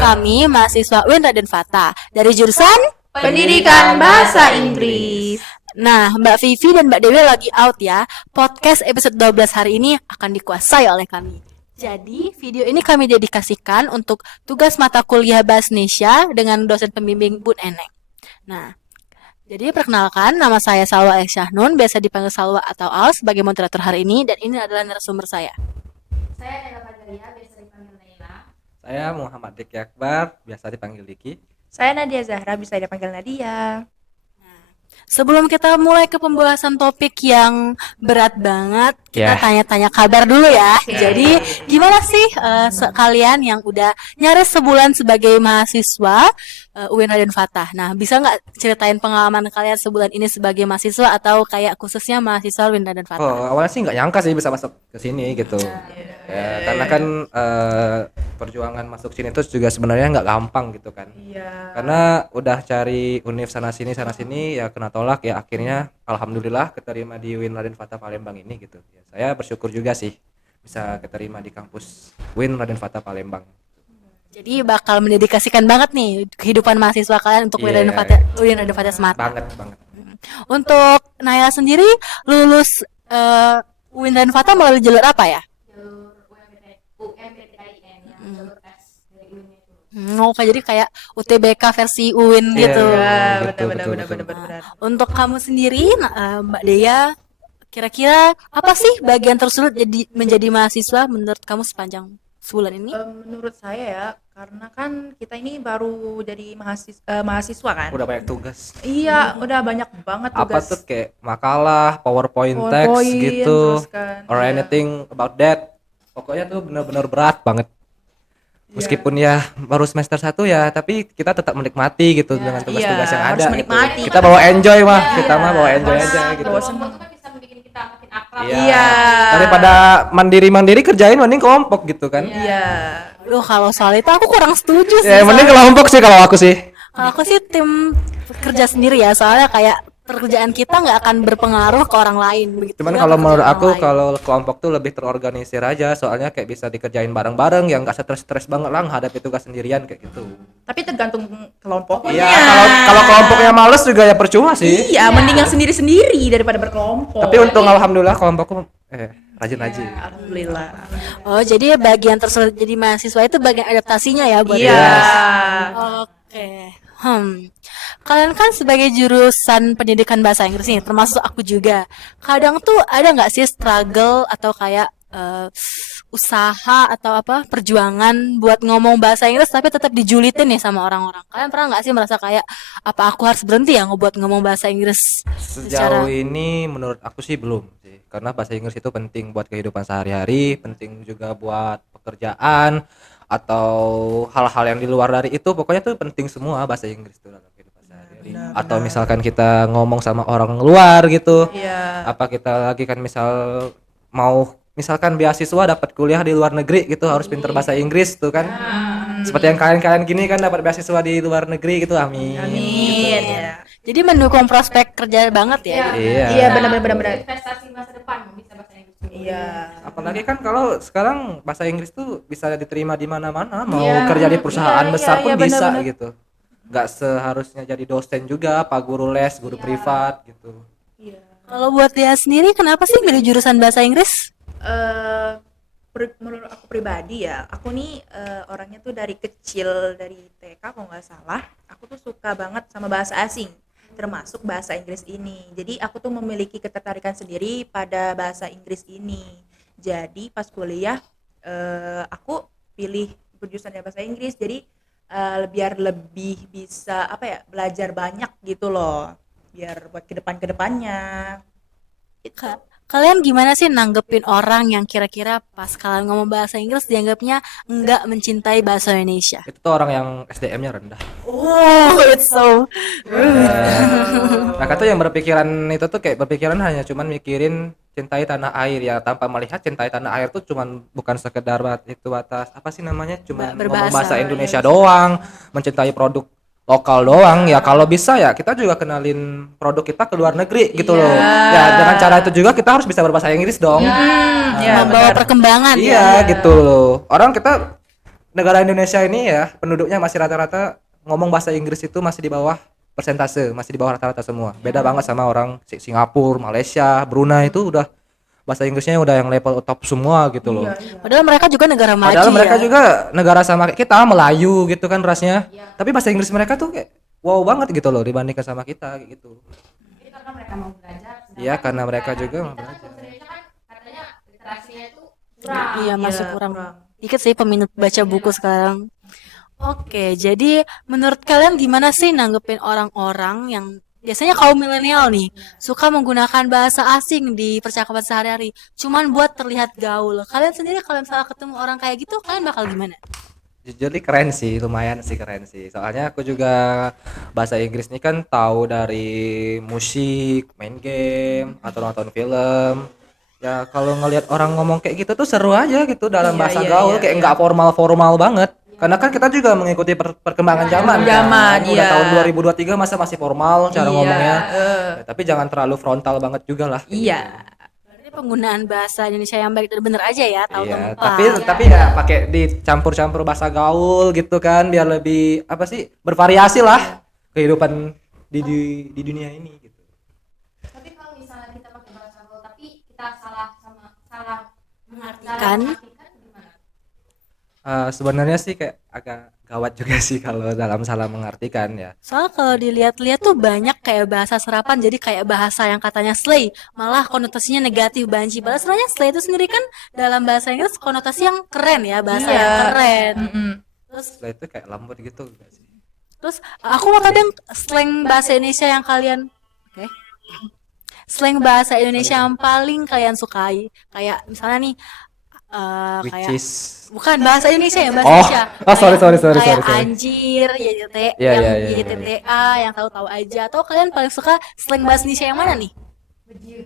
Kami mahasiswa UIN Raden Fata dari jurusan. Pendidikan Bahasa Inggris. Nah, Mbak Vivi dan Mbak Dewi lagi out ya. Podcast episode 12 hari ini akan dikuasai oleh kami. Jadi, video ini kami dedikasikan untuk tugas mata kuliah Bahasa Indonesia dengan dosen pembimbing Bun Eneng. Nah, jadi perkenalkan, nama saya Salwa Syahnun, biasa dipanggil Salwa atau Al sebagai moderator hari ini, dan ini adalah narasumber saya. Saya Nela Fadlia, biasa dipanggil Naila. Saya Muhammad Diki Akbar, biasa dipanggil Diki. Saya Nadia Zahra, bisa dipanggil Nadia. Sebelum kita mulai ke pembahasan topik yang berat banget, kita Yeah. tanya-tanya kabar dulu ya. Jadi, gimana sih kalian yang udah nyaris sebulan sebagai mahasiswa UIN Raden Fatah? Nah, bisa nggak ceritain pengalaman kalian sebulan ini sebagai mahasiswa atau kayak khususnya mahasiswa UIN Raden Fatah? Oh, awalnya sih nggak nyangka sih bisa masuk ke sini gitu. Ya, karena kan perjuangan masuk sini itu juga sebenarnya nggak gampang gitu kan. Iya. Karena udah cari univ sana sini ya kena tolak ya, akhirnya alhamdulillah keterima di UIN Raden Fatah Palembang ini gitu. Ya, saya bersyukur juga sih bisa keterima di kampus UIN Raden Fatah Palembang. Jadi bakal mendedikasikan banget nih kehidupan mahasiswa kalian untuk UIN Raden Yeah. Fatah, UIN Raden Fatah semata. Banget. Untuk Naila sendiri lulus UIN Raden Fatah melalui jalur apa ya? Jalur UMPTIN yang jalur tes dari UIN itu. Oke, jadi kayak UTBK versi UIN gitu. Iya, betul. Nah, untuk kamu sendiri, Mbak Dea, kira-kira apa sih bagian tersulit menjadi mahasiswa menurut kamu sepanjang sebulan ini? Menurut saya ya, karena kan kita ini baru jadi mahasiswa kan. Udah banyak tugas. Iya, udah banyak banget Apa tugas. tuh kayak makalah, PowerPoint text gitu, terus kan, or iya. anything about that. Pokoknya tuh benar-benar berat banget. Meskipun ya baru semester 1 ya, tapi kita tetap menikmati gitu dengan tugas-tugas yang harus ada gitu. menikmati. Kita bawa enjoy mah, kita mah bawa enjoy Harus aja gitu. bawa Kelompok itu kan bisa bikin kita makin akrab. Iya. Daripada mandiri-mandiri kerjain mending kelompok gitu kan. Iya. Aduh, kalau soal itu aku kurang setuju sih. Ya mending kelompok sih kalau aku sih. Kalau aku sih tim kerja sendiri ya, soalnya kayak pekerjaan kita nggak akan berpengaruh ke orang lain. Begitu Cuman juga kalau menurut pekerjaan aku orang lain. kalau kelompok tuh lebih terorganisir aja, soalnya kayak bisa dikerjain bareng-bareng yang nggak stres-stres banget lah menghadapi tugas sendirian kayak gitu. Tapi tergantung kelompoknya. Iya, kalau kelompoknya males juga ya percuma sih. Iya, mending yang sendiri-sendiri daripada berkelompok. Tapi untung alhamdulillah kelompokku rajin-rajin. Alhamdulillah. Oh, jadi bagian tersulit jadi mahasiswa itu bagian adaptasinya ya buat Iya. Oke. Kalian kan sebagai jurusan pendidikan bahasa Inggris nih, termasuk aku juga. Kadang tuh ada nggak sih struggle atau kayak usaha atau apa perjuangan buat ngomong bahasa Inggris tapi tetap dijulitin nih sama orang-orang. Kalian pernah nggak sih merasa kayak apa aku harus berhenti ya ngebuat ngomong bahasa Inggris Sejauh ini menurut aku sih belum sih. Karena bahasa Inggris itu penting buat kehidupan sehari-hari, penting juga buat pekerjaan atau hal-hal yang di luar dari itu, pokoknya tuh penting semua bahasa Inggris tuh dalam kehidupan sehari-hari. Atau misalkan kita ngomong sama orang luar gitu. Iya. Apa kita lagi kan misalkan beasiswa dapat kuliah di luar negeri gitu harus pinter bahasa Inggris tuh kan. Seperti yang kalian gini kan dapat beasiswa di luar negeri gitu, amin. Amin. Iya. Jadi mendukung prospek kerja banget ya. Iya. Iya, benar. Investasi masa depan bisa bahasa Inggris. Iya. Apalagi kan kalau sekarang bahasa Inggris tuh bisa diterima di mana-mana, mau Iya. kerja di perusahaan Iya, besar iya, pun iya, bisa benar-benar. gitu. Nggak seharusnya jadi dosen juga, pak guru les, guru privat gitu. Iya. Kalau buat dia sendiri, kenapa sih milih jurusan bahasa Inggris? Menurut aku pribadi ya, aku nih orangnya tuh dari kecil, dari TK kalau nggak salah, aku tuh suka banget sama bahasa asing, termasuk bahasa Inggris ini. Jadi aku tuh memiliki ketertarikan sendiri pada bahasa Inggris ini. Jadi pas kuliah aku pilih jurusan bahasa Inggris. Jadi biar lebih bisa belajar banyak gitu loh, biar buat kedepannya. Kalian gimana sih nanggepin orang yang kira-kira pas kalian ngomong bahasa Inggris dianggapnya enggak mencintai bahasa Indonesia? Itu tuh orang yang SDM-nya rendah. Oh, it's so Mereka tuh yang berpikiran itu tuh kayak berpikiran hanya cuman mikirin cintai tanah air ya, tanpa melihat cintai tanah air tuh cuman bukan sekedar batas apa sih namanya, cuman ngomong Berbahasa. bahasa Indonesia doang, mencintai produk lokal doang ya. Kalau bisa ya kita juga kenalin produk kita ke luar negeri gitu loh ya. Dengan cara itu juga kita harus bisa berbahasa Inggris dong. Ya, membawa benar. perkembangan Iya gitu loh. Orang kita negara Indonesia ini ya penduduknya masih rata-rata ngomong bahasa Inggris itu masih di bawah persentase, masih di bawah rata-rata semua. Beda banget sama orang Singapura, Malaysia, Brunei itu udah bahasa Inggrisnya udah yang level top semua gitu loh. Iya, iya. Padahal mereka juga negara maju Padahal mereka ya. juga negara sama kayak kita, Melayu gitu kan rasnya. Tapi bahasa Inggris mereka tuh kayak wow banget gitu loh dibandingkan sama kita kayak gitu. Jadi karena mereka mau belajar. Iya, karena mereka juga mau kita kan belajar. Indonesia kan katanya literasinya itu kurang. Iya, masih Iya, kurang. kurang. Dikit sih peminat baca buku sekarang. Oke, jadi menurut kalian gimana sih nanggepin orang-orang yang biasanya kaum milenial nih suka menggunakan bahasa asing di percakapan sehari-hari cuman buat terlihat gaul. Kalian sendiri kalau misalnya ketemu orang kayak gitu kalian bakal gimana? Jujur nih keren sih, lumayan sih keren sih. Soalnya aku juga bahasa Inggris ini kan tahu dari musik, main game, atau nonton film. Ya kalau ngelihat orang ngomong kayak gitu tuh seru aja gitu dalam Iya, bahasa iya, gaul iya, kayak iya. nggak formal-formal banget. Karena kan kita juga mengikuti perkembangan zaman kan. Zaman, Udah iya. tahun 2023 masa masih formal cara Iya, ngomongnya. eh, Ya, tapi jangan terlalu frontal banget juga lah. iya. Berarti penggunaan bahasa Indonesia yang baik dan bener aja ya, tahu Iya, tempat. tapi ya pakai dicampur-campur bahasa gaul gitu kan biar lebih apa sih bervariasi lah kehidupan di dunia ini gitu. Tapi kalau misalnya kita pakai bahasa gaul tapi kita salah Mengartikan. mengartikan gimana? Sebenarnya sih kayak agak gawat juga sih kalau dalam salah mengartikan ya. Soalnya kalau dilihat-lihat tuh banyak kayak bahasa serapan jadi kayak bahasa yang katanya slay malah konotasinya negatif banci. Padahal sebenarnya slay itu sendiri kan dalam bahasa Inggris konotasi yang keren ya, bahasa Iya. yang keren. Mm-mm. Terus Setelah itu kayak lembut gitu enggak sih? terus aku mau kadang slang bahasa Indonesia yang kalian oke. Slang bahasa Indonesia yang paling kalian sukai. Kayak misalnya nih Which kayak is bukan bahasa Indonesia ya, bahasa Oh, Indonesia. oh, sorry, Kayak- sorry, kayak sorry. anjir, YYT, Iya, yang iya, iya, iya. YYTTA, yang tahu-tahu aja. Atau kalian paling suka slang bahasa Indonesia yang mana nih? Bejir.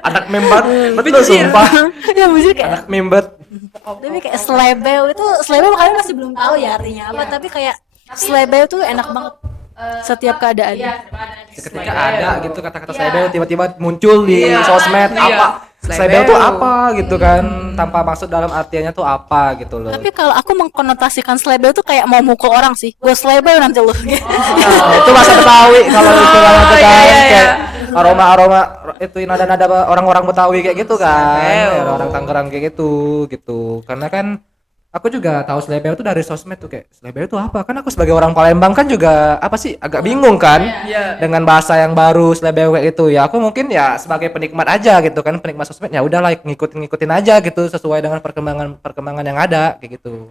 anak membat, betul sumpah. Ya mesti kayak Anak membat. tapi kayak slebel itu slebel kalian masih belum tahu ya artinya apa, tapi kayak slebel tuh enak banget setiap keadaan. Iya, setiap keadaan. Ketika ada gitu kata-kata slebel tiba-tiba muncul di Iya, sosmed iya. apa? Slebel. Slebel tuh apa gitu kan tanpa maksud dalam artiannya tuh apa gitu loh. Tapi kalau aku mengkonotasikan slebel tuh kayak mau mukul orang sih. Gue slebel nanti lu. Nah, itu bahasa Betawi kalau istilahnya tuh kan kayak aroma-aroma itu nada-nada orang-orang Betawi kayak gitu kan. Slebel. Orang Tangerang kayak gitu. Karena kan aku juga tahu slebel itu dari sosmed tuh kayak slebel itu apa? Kan aku sebagai orang Palembang kan juga apa sih agak bingung kan Iya. dengan bahasa yang baru slebel kayak itu. Ya aku mungkin ya sebagai penikmat aja gitu kan, penikmat sosmed ya udah like ngikutin aja gitu sesuai dengan perkembangan yang ada kayak gitu.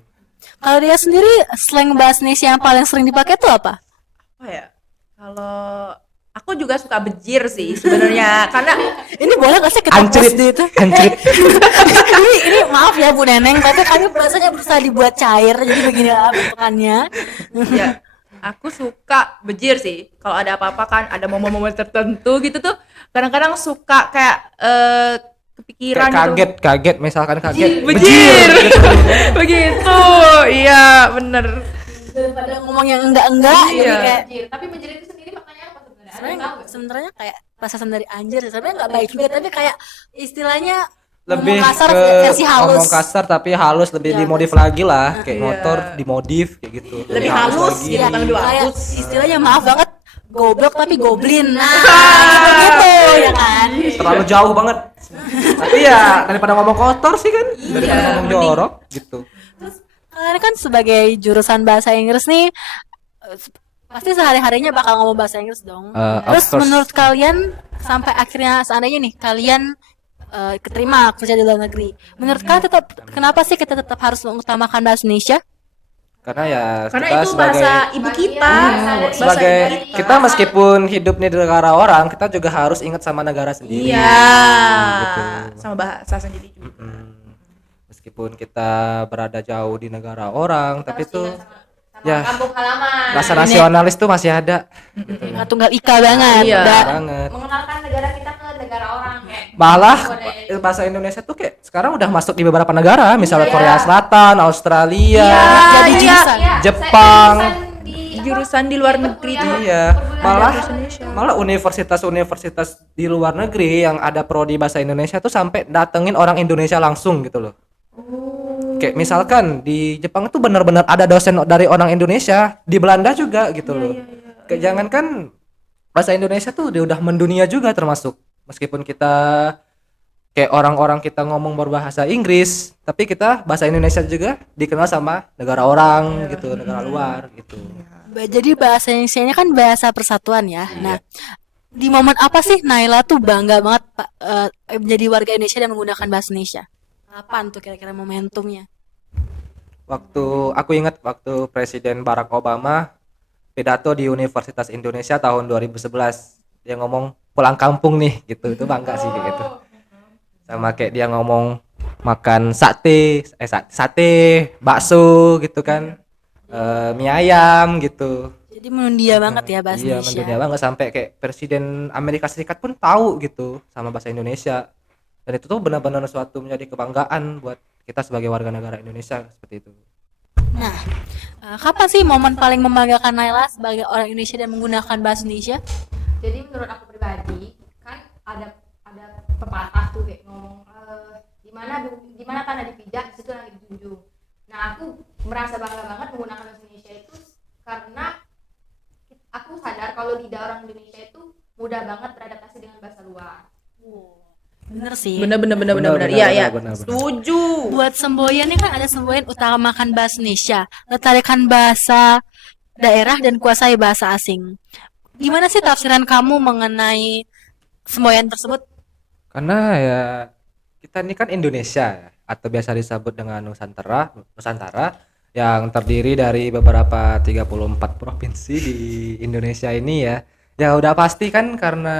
Kalau dia sendiri slang bahasa Indonesia yang paling sering dipakai tuh apa? Apa ya? Kalau aku juga suka bejir sih sebenarnya karena Ini boleh gak sih kita Ancrit, post di itu? ancrit. ini maaf ya Bu Neneng, tapi kami bahasanya berusaha dibuat cair, jadi begini lah bentukannya. ya aku suka bejir sih. Kalau ada apa-apa kan ada momen-momen tertentu gitu tuh kadang-kadang suka kayak kepikiran Kayak kaget misalkan kaget. Bejir. Begitu. Iya, bener. Daripada ngomong yang enggak-enggak, jadi Iya. kayak Bejir. Tapi bejir itu sendiri maknanya apa sebenarnya? Ada yang sebenarnya tahu nggak? sebenarnya kayak batasan dari anjir, sebenarnya nggak baik juga, tapi kayak istilahnya Lebih ngomong kasar ke versi halus. ngomong kasar tapi halus lebih Iya, dimodif lagi lah kayak Iya. motor dimodif kayak gitu. Lebih halus lagi. gitu kan, lebih Kayak halus. istilahnya maaf banget, goblok tapi goblin. Nah, gitu ya kan. Terlalu jauh banget. Tapi ya daripada ngomong kotor sih kan, daripada ngomong mending. jorok gitu. Kalian kan sebagai jurusan bahasa Inggris nih pasti sehari-harinya bakal ngomong bahasa Inggris dong. Of Terus course. menurut kalian sampai akhirnya seandainya nih kalian keterima kerja di luar negeri, menurut kalian tetap kenapa sih kita tetap harus mengutamakan bahasa Indonesia? Karena ya Karena kita itu sebagai bahasa ibu kita. Bahasa sebagai ibu kita meskipun hidup di negara orang, kita juga harus ingat sama negara sendiri. Iya. Gitu. Sama bahasa sendiri juga. Meskipun kita berada jauh di negara orang, tapi Harus tuh ingat sama ya kampung halaman. rasa nasionalis tuh masih ada. Nggak tunggal ika banget. Iya. Udah. Banget. Mengenalkan negara kita ke negara orang kayak Malah boleh. bahasa Indonesia tuh kayak sekarang udah masuk di beberapa negara, misalnya Iya. Korea Selatan, Australia, Jadi iya. jurusan. Iya, Jepang. Jurusan di luar negeri tuh. Iya, perguruan malah bahasa Indonesia. malah universitas-universitas di luar negeri yang ada prodi bahasa Indonesia tuh sampai datengin orang Indonesia langsung gitu loh. Kayak misalkan di Jepang tuh benar-benar ada dosen dari orang Indonesia, di Belanda juga gitu loh. Kayak jangankan bahasa Indonesia tuh dia udah mendunia juga termasuk. Meskipun kita kayak orang-orang kita ngomong berbahasa Inggris, tapi kita bahasa Indonesia juga dikenal sama negara orang gitu, negara luar gitu. Jadi bahasa Indonesia kan bahasa persatuan ya. Nah, di momen apa sih Naila tuh bangga banget Pak, menjadi warga Indonesia dan menggunakan bahasa Indonesia? Kapan tuh kira-kira momentumnya? Waktu aku ingat waktu Presiden Barack Obama pidato di Universitas Indonesia tahun 2011, dia ngomong pulang kampung nih gitu, itu bangga sih kayak gitu. Sama kayak dia ngomong makan sate, bakso gitu kan, mie ayam gitu. Jadi menundia banget ya bahasa Iya, Indonesia. mendunia banget sampai kayak Presiden Amerika Serikat pun tahu gitu sama bahasa Indonesia. Dan itu tuh benar-benar suatu menjadi kebanggaan buat kita sebagai warga negara Indonesia seperti itu. Nah, kapan sih momen paling membanggakan Naila sebagai orang Indonesia dan menggunakan bahasa Indonesia? Jadi menurut aku pribadi kan ada pepatah tuh kayak ngomong di mana tanah dipijak di situ langit dijunjung. Nah, aku merasa bangga banget menggunakan bahasa Indonesia itu karena aku sadar kalau lidah orang Indonesia itu mudah banget beradaptasi dengan bahasa luar. Bener sih. Bener. Iya, iya. benar. Setuju. Buat semboyan ini kan ada semboyan utamakan bahasa Indonesia, letarikan bahasa daerah dan kuasai bahasa asing. Gimana sih tafsiran kamu mengenai semboyan tersebut? Karena ya kita ini kan Indonesia ya, atau biasa disebut dengan Nusantara yang terdiri dari beberapa 34 provinsi di Indonesia ini ya. Ya udah pasti kan karena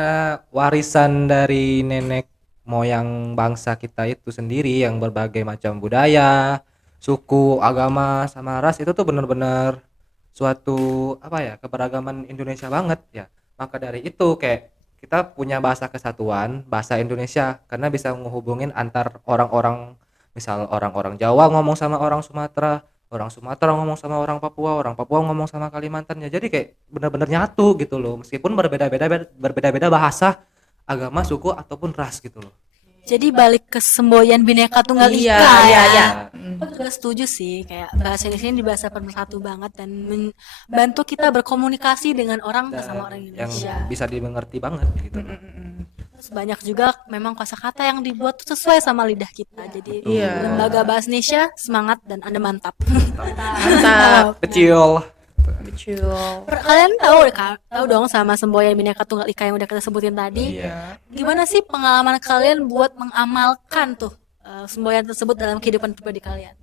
warisan dari nenek moyang bangsa kita itu sendiri yang berbagai macam budaya, suku, agama, sama ras itu tuh benar-benar suatu apa ya keberagaman Indonesia banget ya. Maka dari itu kayak kita punya bahasa kesatuan, bahasa Indonesia karena bisa menghubungin antar orang-orang, misal orang-orang Jawa ngomong sama orang Sumatera ngomong sama orang Papua ngomong sama Kalimantan ya. Jadi kayak benar-benar nyatu gitu loh, meskipun berbeda-beda bahasa, agama, suku ataupun ras gitu loh. Jadi balik ke semboyan Bhinneka Tunggal Iya, Ika iya, ya. iya. Aku juga setuju sih, kayak bahasa Indonesia ini bahasa pemersatu banget dan membantu kita berkomunikasi dengan orang sesama orang Yang Indonesia. bisa dimengerti banget gitu. Terus banyak juga memang kosakata yang dibuat tuh sesuai sama lidah kita. Jadi Iya. lembaga bahasa Indonesia semangat dan Anda mantap. Mantap. Kecil. Betul. Kalian tahu dong sama semboyan Bhinneka Tunggal Ika yang udah kita sebutin tadi. Iya. Gimana sih pengalaman kalian buat mengamalkan tuh semboyan tersebut dalam kehidupan pribadi kalian?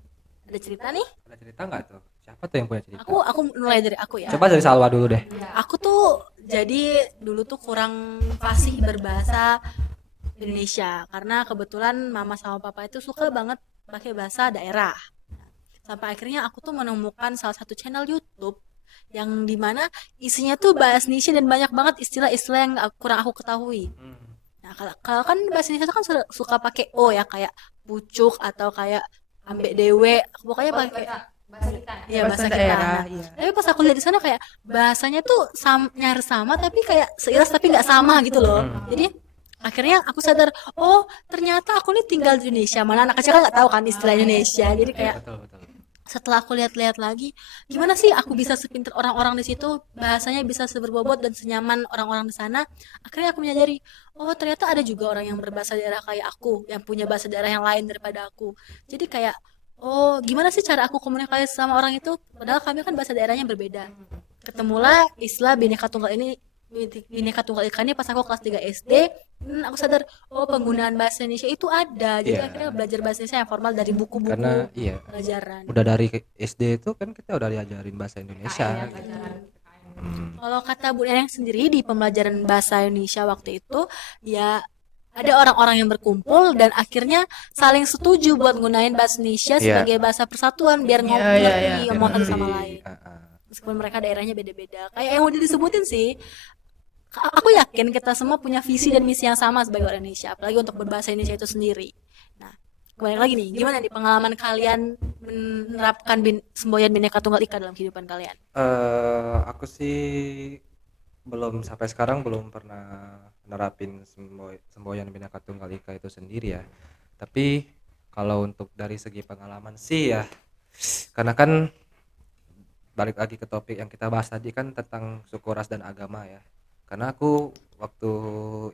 Ada cerita nih? Ada cerita nggak tuh? Siapa tuh yang punya cerita? Aku mulai dari aku ya. Coba dari Salwa dulu deh. Aku tuh jadi dulu tuh kurang fasih berbahasa Indonesia karena kebetulan mama sama papa itu suka banget pakai bahasa daerah. Sampai akhirnya aku tuh menemukan salah satu channel YouTube yang dimana isinya tuh bahasa Indonesia dan banyak banget istilah-istilah yang kurang aku ketahui. Nah, kalau kan bahasa Indonesia tuh kan suka pakai o ya, kayak pucuk atau kayak ambek dewe, pokoknya pakai Bahasa kita. iya Bahasa bahasa kita. daerah, Nah, iya. tapi pas aku lihat di sana kayak bahasanya tuh nyaris sama tapi kayak seiras tapi nggak sama gitu loh. Jadi akhirnya aku sadar, oh ternyata aku nih tinggal di Indonesia. Mana anak kecil kan nggak tahu kan istilah Indonesia. Jadi kayak Betul. setelah aku lihat-lihat lagi, gimana sih aku bisa sepintar orang-orang di situ, bahasanya bisa seberbobot dan senyaman orang-orang di sana. Akhirnya aku menyadari, oh ternyata ada juga orang yang berbahasa daerah kayak aku, yang punya bahasa daerah yang lain daripada aku. Jadi kayak, oh gimana sih cara aku komunikasi sama orang itu? Padahal kami kan bahasa daerahnya berbeda. Ketemulah istilah Bhinneka Tunggal Ika ini pas aku kelas 3 SD. Aku sadar, oh penggunaan bahasa Indonesia itu ada. Jadi Iya. akhirnya belajar bahasa Indonesia yang formal dari buku-buku Karena iya, pelajaran. udah dari SD itu kan kita udah diajarin bahasa Indonesia. KKN ya, gitu. pelajaran. Kalau kata Bu Neneng sendiri di pembelajaran bahasa Indonesia waktu itu, ya ada orang-orang yang berkumpul dan akhirnya saling setuju buat gunain bahasa Indonesia Iya. sebagai bahasa persatuan biar Iya, iya, iya. ngomong satu Ngerti. sama lain. Heeh. Meskipun mereka daerahnya beda-beda. Kayak yang udah disebutin sih, aku yakin kita semua punya visi dan misi yang sama sebagai orang Indonesia, apalagi untuk berbahasa Indonesia itu sendiri. Nah, kembali lagi nih, gimana nih pengalaman kalian menerapkan semboyan Bhinneka Tunggal Ika dalam kehidupan kalian? Aku sih belum sampai sekarang belum pernah nerapin semboyan Bhinneka Tunggal Ika itu sendiri ya. Tapi Kalau untuk dari segi pengalaman sih ya, karena kan balik lagi ke topik yang kita bahas tadi kan tentang suku ras dan agama ya. Karena aku waktu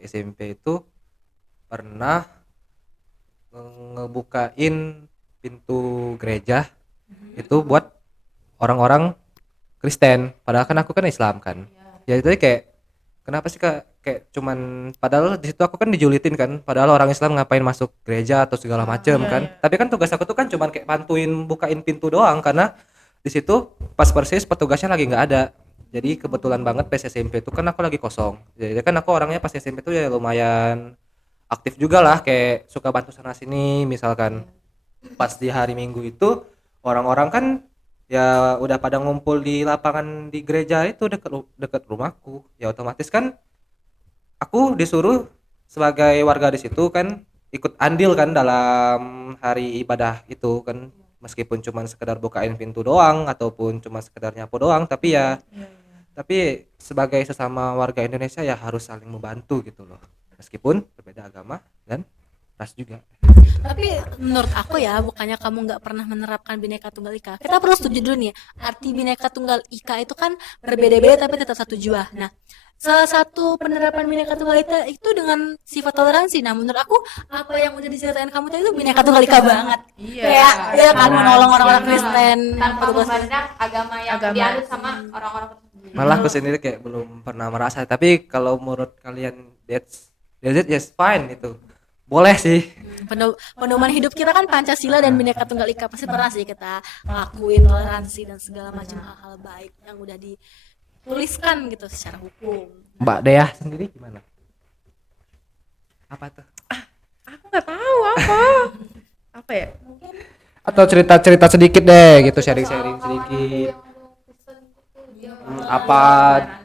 SMP itu pernah ngebukain pintu gereja itu buat orang-orang Kristen. Padahal kan aku kan Islam kan. Ya itu kayak kenapa sih Kak kayak cuman padahal di situ aku kan dijulitin kan. Padahal orang Islam ngapain masuk gereja atau segala macem Iya, kan. iya. Tapi kan tugas aku tuh kan cuman kayak bantuin bukain pintu doang karena di situ pas persis petugasnya lagi nggak ada. Jadi kebetulan banget pas SMP itu kan aku lagi kosong. Jadi kan aku orangnya pas SMP tuh ya lumayan aktif juga lah kayak suka bantu sana sini misalkan pas di hari Minggu itu orang-orang kan ya udah pada ngumpul di lapangan di gereja itu deket rumahku ya otomatis kan aku disuruh sebagai warga di situ kan ikut andil kan dalam hari ibadah itu kan meskipun cuma sekedar bukain pintu doang ataupun cuma sekedar nyapu doang tapi ya Iya, iya. tapi sebagai sesama warga Indonesia ya harus saling membantu gitu loh meskipun berbeda agama dan ras juga. Tapi menurut aku ya, bukannya kamu nggak pernah menerapkan Bhinneka Tunggal Ika. Kita perlu setuju dulu nih, arti Bhinneka Tunggal Ika itu kan berbeda-beda tapi tetap satu jua. Nah, salah satu penerapan Bhinneka Tunggal Ika itu dengan sifat toleransi. Nah, menurut aku apa yang udah diceritain kamu tadi itu Bhinneka Tunggal Ika banget. Iya. Kayak ya kan Toleransi. menolong orang-orang Kristen, tanpa petugas. memandang agama yang Agama. dianut sama orang-orang tersebut. Malah aku sendiri kayak belum pernah merasa tapi kalau menurut kalian that's it, yes fine itu boleh sih. Pedoman hidup kita kan Pancasila dan Bhinneka Tunggal Ika, pasti pernah sih kita lakuin toleransi dan segala macam hal-hal baik yang udah dituliskan gitu secara hukum. Mbak Dea sendiri gimana apa tuh Aku nggak tahu apa. Apa ya? atau cerita-cerita sedikit deh gitu sharing-sharing sedikit apa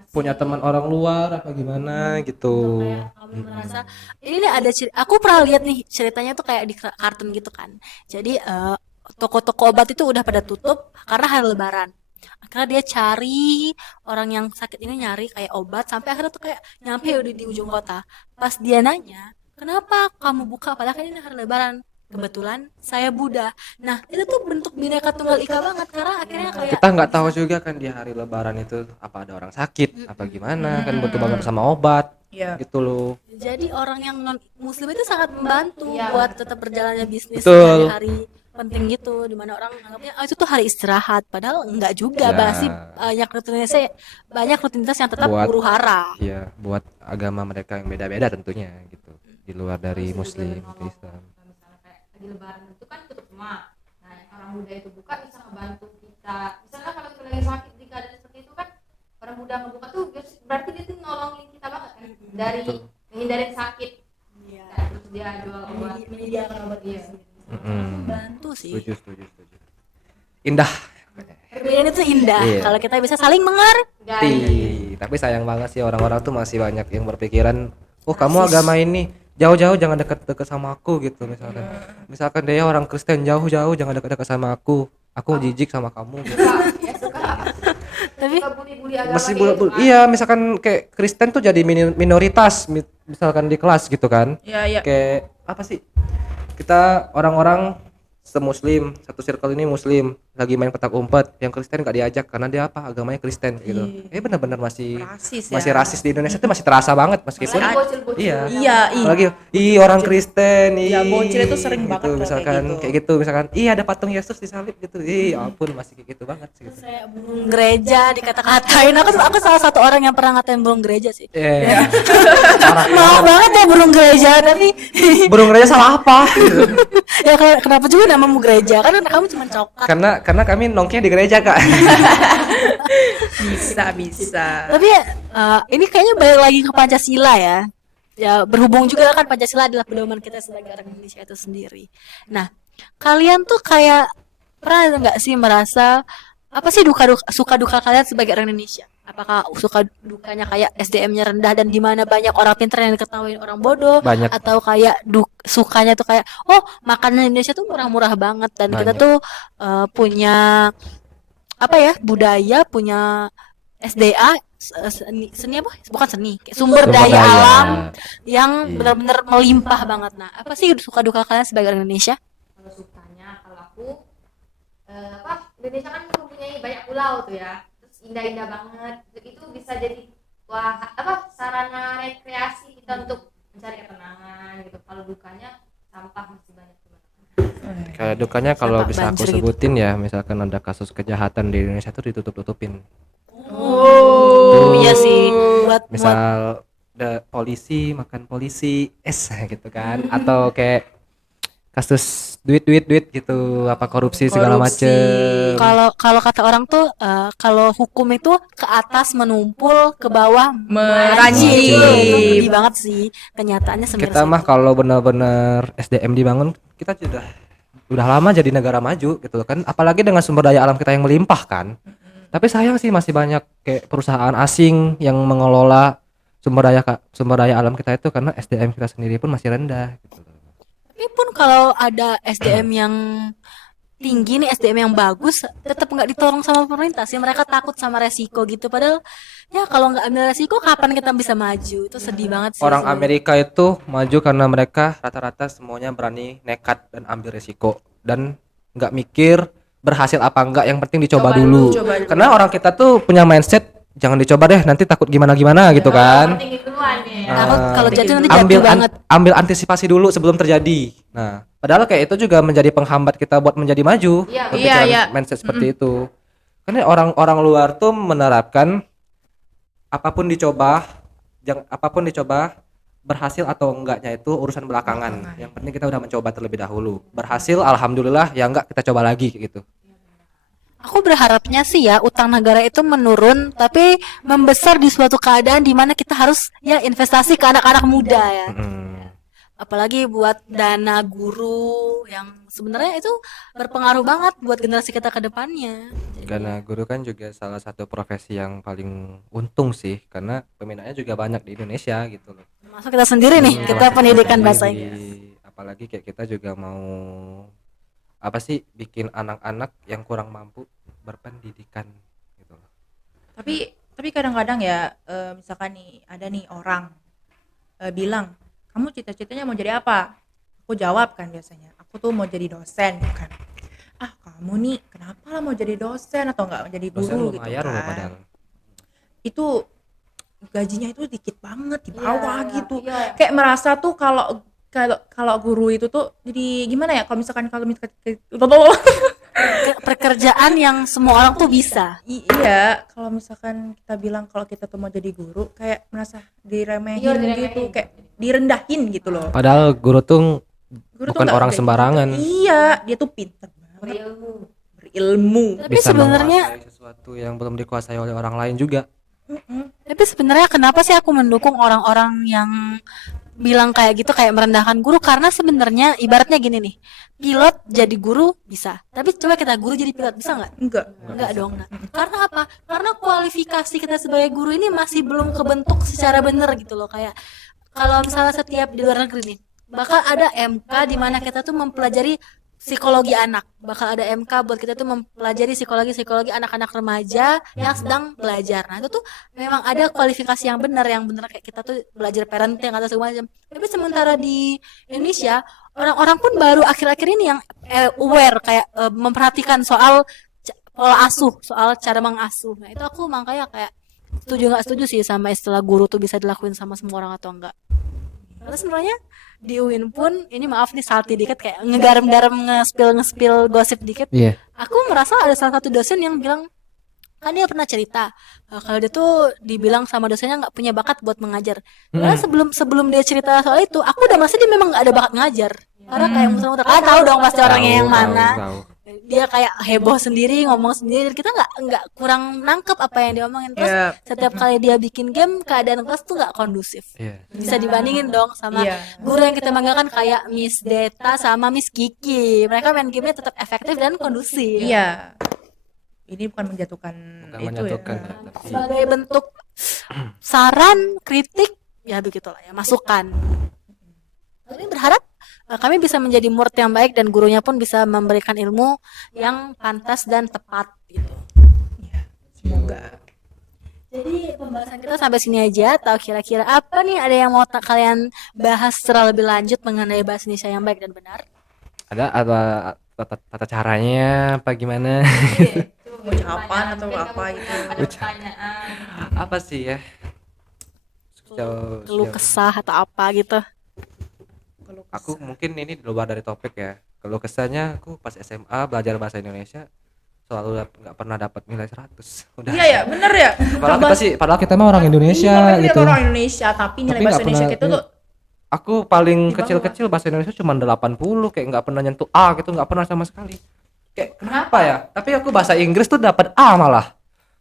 punya teman orang luar apa gimana gitu. Kayak kamu merasa ini nih ada aku pernah lihat nih ceritanya tuh kayak di kartun gitu kan. Jadi toko-toko obat itu udah pada tutup karena hari lebaran. Akhirnya dia cari orang yang sakit ini nyari kayak obat sampai akhirnya tuh kayak nyampe udah di ujung kota. Pas dia nanya, "Kenapa kamu buka padahal kan ini hari lebaran?" Kebetulan saya Buddha. Nah, itu tuh bentuk Bhinneka Tunggal Ika banget karena akhirnya kayak Kita nggak tahu juga kan di hari lebaran itu apa ada orang sakit apa gimana kan butuh banget sama obat Iya. gitu loh. jadi orang yang non muslim itu sangat membantu Iya. buat tetap berjalannya bisnis Betul. hari-hari penting gitu dimana orang anggapnya itu tuh hari istirahat padahal enggak juga Ya. pasti banyak rutinitas yang tetap Buat- huru hara. Iya, buat agama mereka yang beda-beda tentunya gitu. Di luar dari Terus juga muslim, nolong, Islam. misalnya kayak di lebaran itu kan tutup semua. Nah, yang orang muda itu buka bisa ngebantu kita. Misalnya kalau kita lagi sakit di keadaan seperti itu kan orang muda ngebuka tuh berarti dia tuh nolongin kita banget kan dari Betul. menghindarin sakit. Iya. Nah, terus dia jual obat. Menyediakan obat Iya. bantu sih. Setuju. Indah. Perbedaan itu indah Iya. kalau kita bisa saling mengerti. Tapi sayang banget sih orang-orang tuh masih banyak yang berpikiran, "Oh, kamu agama ini jauh-jauh jangan deket-deket sama aku," gitu misalkan. Misalkan dia orang Kristen jauh-jauh jangan deket-deket sama aku. Aku jijik sama kamu gitu. Ya suka. Tapi Suka bully-bully agama Masih kayak gitu kan. iya misalkan kayak Kristen tuh jadi minoritas misalkan di kelas gitu kan. Iya, iya. Kayak apa sih kita orang-orang semuslim satu circle ini muslim lagi main petak umpet yang Kristen gak diajak karena dia apa agamanya Kristen gitu. Benar-benar masih Rasis ya. masih rasis di Indonesia tuh masih terasa banget meskipun Apalagi bocil-bocil. iya. Iya, apalagi orang Kristen Iya, bocil itu sering banget gitu, kalau misalkan kayak gitu. misalkan ada patung Yesus disalib gitu ampun masih kayak gitu banget sih gitu. kayak burung gereja dikata-katain. Aku salah satu orang yang pernah ngatain burung gereja sih. Parah. Maaf banget ya burung gereja tapi Burung gereja salah apa ya kenapa juga namamu gereja kan kamu cuma coklat. karena kami nongkrong di gereja kak. Bisa. Tapi ini kayaknya balik lagi ke Pancasila ya. Ya berhubung juga kan Pancasila adalah pedoman kita sebagai orang Indonesia itu sendiri. Nah, kalian tuh kayak pernah nggak sih merasa apa sih suka duka kalian sebagai orang Indonesia? Apakah suka dukanya kayak SDM-nya rendah dan di mana banyak orang pintar yang diketahui orang bodoh, Banyak. atau kayak sukanya tuh kayak oh makanan Indonesia tuh murah-murah banget dan kita Banyak. tuh punya apa ya budaya punya SDA seni apa bukan seni kayak sumber Sumber daya daya. alam yang Iya. benar-benar melimpah banget. Nah apa sih suka duka kalian sebagai orang Indonesia? Kalau sukanya, kalau aku Indonesia kan mempunyai banyak pulau tuh ya, terus indah-indah banget. Itu bisa jadi sarana rekreasi kita untuk mencari ketenangan gitu. Kalau dukanya sampah masih banyak teman. Kayak dukanya kalau Sampah bisa aku banjir gitu. sebutin ya, misalkan ada kasus kejahatan di Indonesia tuh ditutup-tutupin. Oh, iya sih. Buat Misal ada polisi makan polisi gitu kan, atau kayak kasus duit gitu, apa korupsi segala Korupsi. macem. kalau kalau kata orang tuh kalau hukum itu ke atas menumpul, ke bawah Meranjing. Itu pedih banget sih kenyataannya semiris Kita mah itu. kalau benar-benar SDM dibangun, kita udah lama jadi negara maju gitu kan, apalagi dengan sumber daya alam kita yang melimpah kan. Tapi sayang sih masih banyak kayak perusahaan asing yang mengelola sumber daya alam kita itu, karena SDM kita sendiri pun masih rendah gitu. Tapi pun kalau ada SDM yang tinggi nih, SDM yang bagus, tetap nggak ditolong sama pemerintah sih. Mereka takut sama resiko gitu. Padahal ya kalau nggak ambil resiko, kapan kita bisa maju? Itu sedih banget sih Orang sebenarnya. Amerika itu maju karena mereka rata-rata semuanya berani nekat dan ambil resiko dan nggak mikir berhasil apa enggak, yang penting dicoba dulu. Coba dulu. Karena orang kita tuh punya mindset jangan dicoba deh, nanti takut gimana gitu kan. Penting duluan ya. Takut kalau jatuh nanti ambil jatuh banget. ambil antisipasi dulu sebelum terjadi. Nah, padahal kayak itu juga menjadi penghambat kita buat menjadi maju. Iya, Berpikiran iya. mindset seperti itu. Karena orang-orang luar tuh menerapkan apapun dicoba, berhasil atau enggaknya itu urusan belakangan. Yang penting kita udah mencoba terlebih dahulu. Berhasil alhamdulillah, ya enggak kita coba lagi gitu. Aku berharapnya sih ya utang negara itu menurun, tapi membesar di suatu keadaan di mana kita harus ya investasi ke anak-anak muda ya. Apalagi buat dana guru yang sebenarnya itu berpengaruh banget buat generasi kita ke depannya. Karena guru kan juga salah satu profesi yang paling untung sih, karena peminatnya juga banyak di Indonesia gitu loh. Masuk kita sendiri nih, kita pendidikan bahasa Inggris. Apalagi kayak kita juga mau bikin anak-anak yang kurang mampu berpendidikan gitu loh. Tapi kadang-kadang ya misalkan nih ada nih orang bilang, kamu cita-citanya mau jadi apa? Aku jawab kan biasanya, aku tuh mau jadi dosen kan. Ah, kamu nih kenapa lah mau jadi dosen atau enggak mau jadi Dosen guru gitu lumayan loh kan. padahal. Itu gajinya itu dikit banget di bawah gitu. Iya. Kayak merasa tuh kalau guru itu tuh jadi gimana ya, kalau misalkan Pekerjaan yang semua orang tuh bisa. iya, kalau misalkan kita bilang kalau kita tuh mau jadi guru, kayak merasa diremehin Iya, diremehin. gitu, kayak direndahin gitu loh. Padahal guru tuh Guru tuh bukan nggak orang kayak sembarangan. gitu. Iya, dia tuh pinter banget, Berilmu. berilmu. Tapi Bisa sebenarnya menguasai sesuatu yang belum dikuasai oleh orang lain juga. Tapi sebenarnya kenapa sih aku mendukung orang-orang yang bilang kayak gitu, kayak merendahkan guru? Karena sebenarnya ibaratnya gini nih, pilot jadi guru bisa, tapi coba kita guru jadi pilot, bisa nggak? Enggak dong. Nah, karena apa? Karena kualifikasi kita sebagai guru ini masih belum kebentuk secara benar gitu loh. Kayak kalau misalnya setiap di luar negeri nih, bakal ada MK di mana kita tuh mempelajari psikologi anak, bakal ada MK buat kita tuh mempelajari psikologi anak-anak remaja yang sedang belajar. Nah itu tuh memang ada kualifikasi yang benar kayak kita tuh belajar parenting atau segala macam. Tapi sementara di Indonesia orang-orang pun baru akhir-akhir ini yang aware kayak memperhatikan soal pola asuh, soal cara mengasuh. Nah itu aku makanya kayak setuju nggak setuju sih sama istilah guru tuh bisa dilakuin sama semua orang atau enggak. Karena sebenarnya di UIN pun ini maaf nih salty dikit, kayak ngegaram-garam ngespil gosip dikit. Iya. Aku merasa ada salah satu dosen yang bilang, kan dia pernah cerita kalau dia tuh dibilang sama dosennya nggak punya bakat buat mengajar. Karena sebelum dia cerita soal itu, aku udah merasa dia memang nggak ada bakat ngajar. Karena kayak muter-muter, tahu dong pasti orangnya yang mana. Tahu. Dia kayak heboh sendiri, ngomong sendiri, dan kita nggak kurang nangkep apa yang dia omongin. Terus Iya. setiap kali dia bikin game, keadaan kelas tuh nggak kondusif. Iya. Bisa dibandingin dong sama Iya. guru yang kita banggakan kayak Miss Deta sama Miss Kiki. Mereka main gamenya tetap efektif dan kondusif. Iya. Ini bukan menjatuhkan Bukan itu menyatukan ya. ya, tapi Sebagai bentuk saran, kritik, ya begitulah ya, masukan. Kami berharap kami bisa menjadi murid yang baik dan gurunya pun bisa memberikan ilmu yang pantas dan tepat gitu. Semoga. Jadi pembahasan kita sampai sini aja. Tahu kira-kira apa nih, ada yang mau kalian bahas secara lebih lanjut mengenai bahasa Indonesia yang baik dan benar? Ada tata caranya apa gimana? Mau ucapan atau apa gitu. Ada pertanyaan. Apa sih ya? Keluh kesah atau apa gitu. Kalau Aku mungkin ini di luar dari topik ya. Kalau kesannya aku pas SMA belajar bahasa Indonesia selalu nggak pernah dapat nilai 100. Udah. iya ya, bener ya. Padahal kita mah orang Iya, Indonesia makanya gitu. kita orang Indonesia, tapi nilai Tapi bahasa nggak Indonesia pernah- kita tuh Aku paling Di bawah. kecil-kecil bahasa Indonesia cuma 80, kayak nggak pernah nyentuh A gitu, nggak pernah sama sekali. Kayak kenapa ya? Tapi aku bahasa Inggris tuh dapat A malah.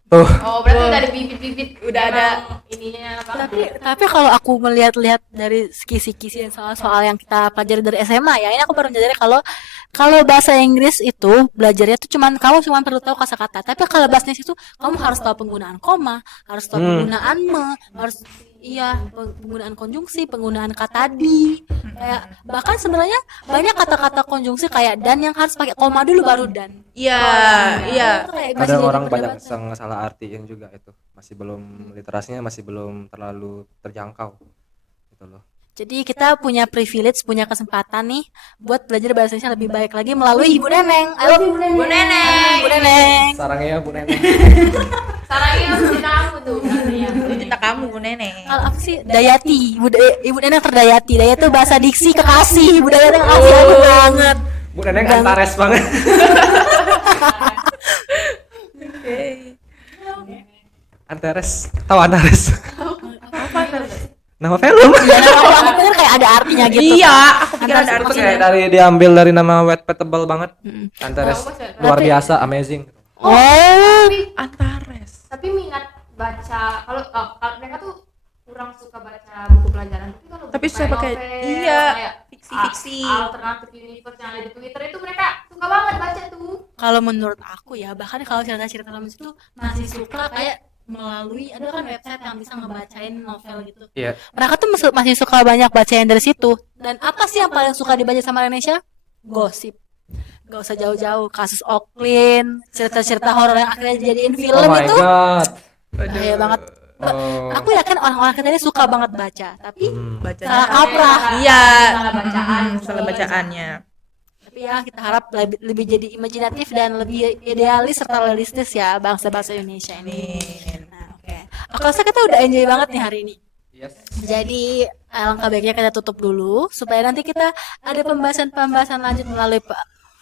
Tuh. Oh, berarti udah ada bibit-bibit, Udah ada ininya apa? Tapi kalau aku melihat-lihat dari kisi-kisi dan soal-soal yang kita pelajari dari SMA ya, ini aku baru menyadari kalau bahasa Inggris itu belajarnya tuh kamu cuma perlu tahu kosakata. Tapi kalau bahasa Inggris itu kamu harus tahu penggunaan koma, harus tahu penggunaan penggunaan konjungsi, penggunaan kata di. Kayak bahkan sebenarnya banyak kata-kata konjungsi kayak dan yang harus pakai koma dulu baru dan. iya, iya. Itu kayak masih Kadang jadi orang banyak perdebatan. salah artiin juga itu. Masih belum literasinya masih belum terlalu terjangkau. Gitu loh. Jadi kita punya privilege, punya kesempatan nih buat belajar bahasa Indonesia lebih baik lagi melalui Ibu Neneng. I love you, Bu Neneng. Bu Neneng. Bu Neneng. Sarangnya ya Bu Neneng. Sarangnya harus kamu tuh. Katanya. Cinta kamu, Bu Neneng. Kalau apa sih? Dayati. Ibu Neneng terdayati. Dayati itu bahasa diksi kekasih. Bu Dayati kekasih aku banget. Bu Neneng Antares banget. Antares, tahu Antares? Nama film. Dan aku pikir kayak ada artinya gitu. Iya, aku pikir ada Antares Itu artinya. kayak diambil dari nama Wattpad tebal banget. Antares Oh, maksudnya- luar biasa, amazing. Oh, Antares. Tapi minat baca kalau mereka tuh kurang suka baca buku pelajaran, Tapi buku suka kayak pakai- novel, iya, kayak fiksi-fiksi. alternative universe yang ada di Twitter itu mereka suka banget baca tuh. kalau menurut aku ya, bahkan kalau cerita-cerita dalam itu masih suka kayak melalui ada kan website yang bisa ngebacain novel gitu. Iya. Mereka tuh masih suka banyak baca yang dari situ. Dan apa sih yang paling suka dibaca sama Indonesia? Gosip. Gak usah jauh-jauh, kasus Oklin, cerita-cerita horor yang akhirnya dijadiin film Oh my itu god. bahaya banget. Oh. Aku yakin orang-orang kita ini suka banget baca, tapi Bacanya. salah kaprah. Iya. Salah bacaan. Salah bacaannya. Tapi ya kita harap lebih jadi imajinatif dan lebih idealis serta realistis ya bangsa-bangsa Indonesia ini. Nah, oke. Aku rasa kita udah enjoy banget nih hari ini. Yes. Jadi alangkah baiknya kita tutup dulu supaya nanti kita ada pembahasan-pembahasan lanjut melalui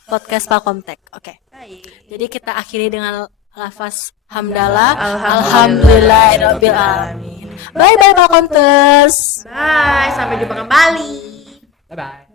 podcast Palkomtek. Oke. Baik. Jadi kita akhiri dengan lafaz hamdalah, Alhamdulillahirabbil alhamdulillahirabbil alamin. Bye bye Palkomters. Bye, sampai jumpa kembali. Bye bye.